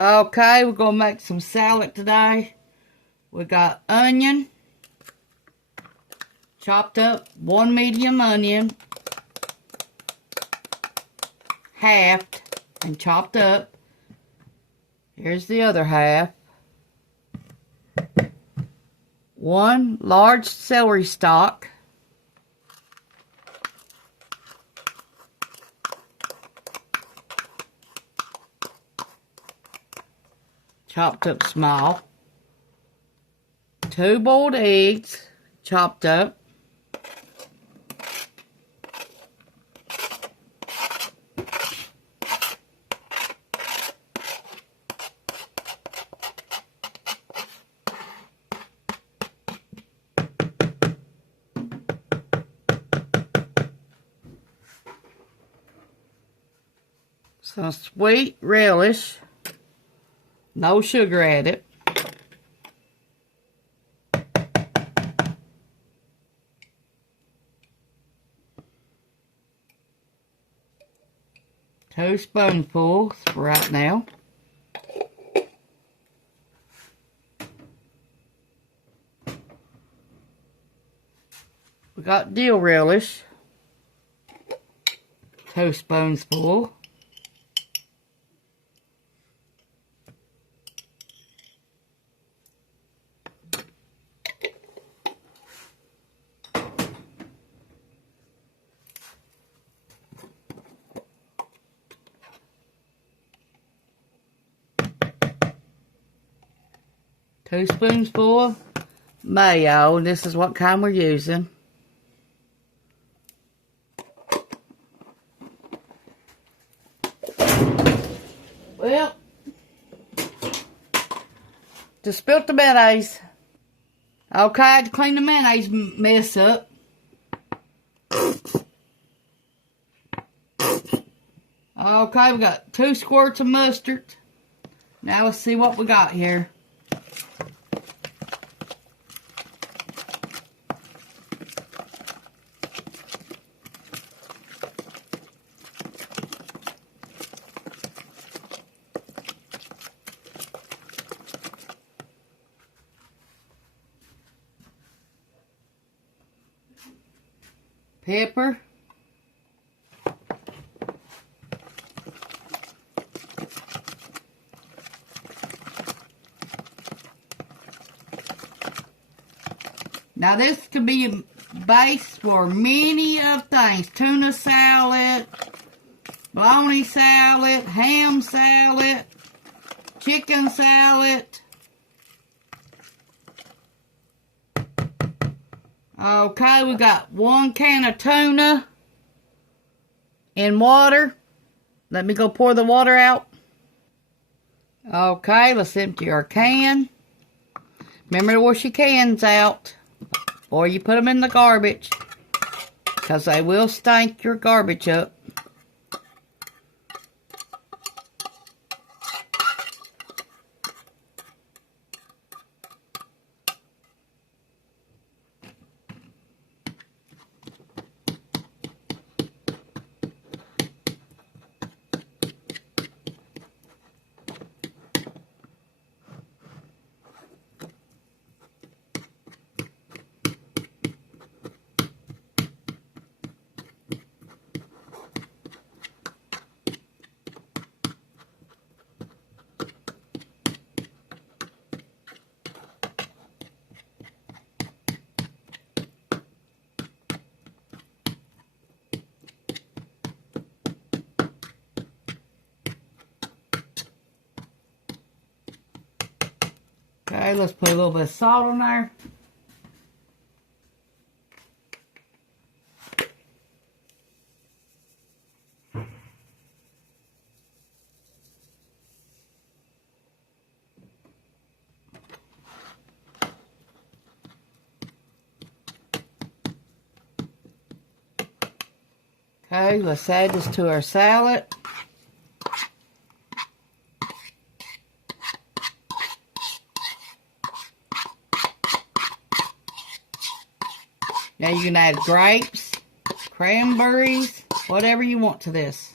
Okay, we're going to make some salad today. We got onion, chopped up, one medium onion, halved and chopped up. Here's the other half. One large celery stalk. Chopped up small. 2 boiled eggs, chopped up. Some sweet relish. No sugar added. Two spoonfuls for right now. We got dill relish. 2 spoonfuls. Two spoonsful mayo, and this is what kind we're using. Well, just spilt the mayonnaise. Okay, I had to clean the mayonnaise mess up. Okay, we got 2 squirts of mustard. Now let's see what we got here. Pepper. Now this could be a base for many of things. Tuna salad, bologna salad, ham salad, chicken salad. Okay, we got 1 can of tuna in water. Let me go pour the water out. Okay, let's empty our can. Remember to wash your cans out, or you put them in the garbage, because they will stink your garbage up. Okay, let's put a little bit of salt on there. Okay, let's add this to our salad. Now you can add grapes, cranberries, whatever you want to this.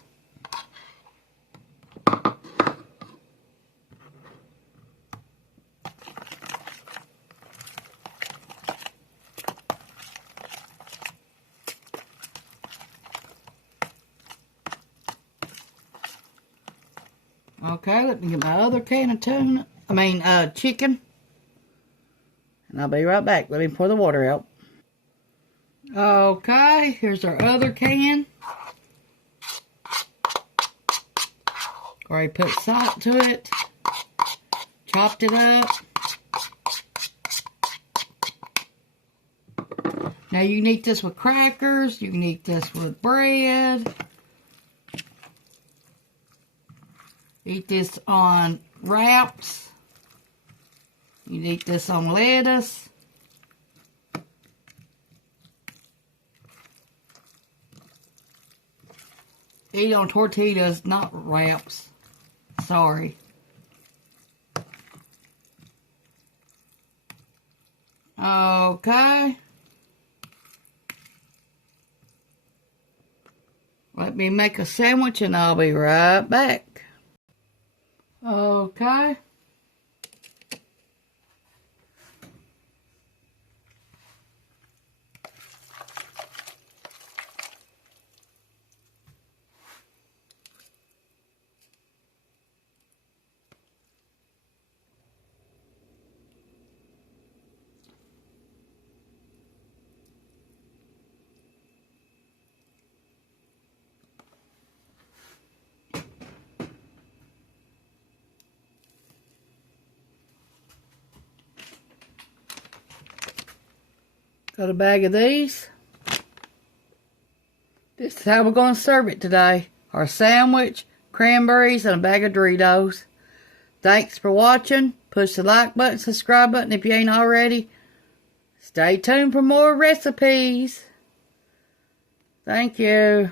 Okay, let me get my other can of chicken. And I'll be right back. Let me pour the water out. Okay, here's our other can. Already put salt to it. Chopped it up. Now you can eat this with crackers. You can eat this with bread. Eat this on wraps. You can eat this on lettuce. Eat on tortillas, not wraps. Sorry. Okay. Let me make a sandwich and I'll be right back. Okay. Got a bag of these. This is how we're going to serve it today. Our sandwich, cranberries, and a bag of Doritos. Thanks for watching. Push the like button, subscribe button if you ain't already. Stay tuned for more recipes. Thank you.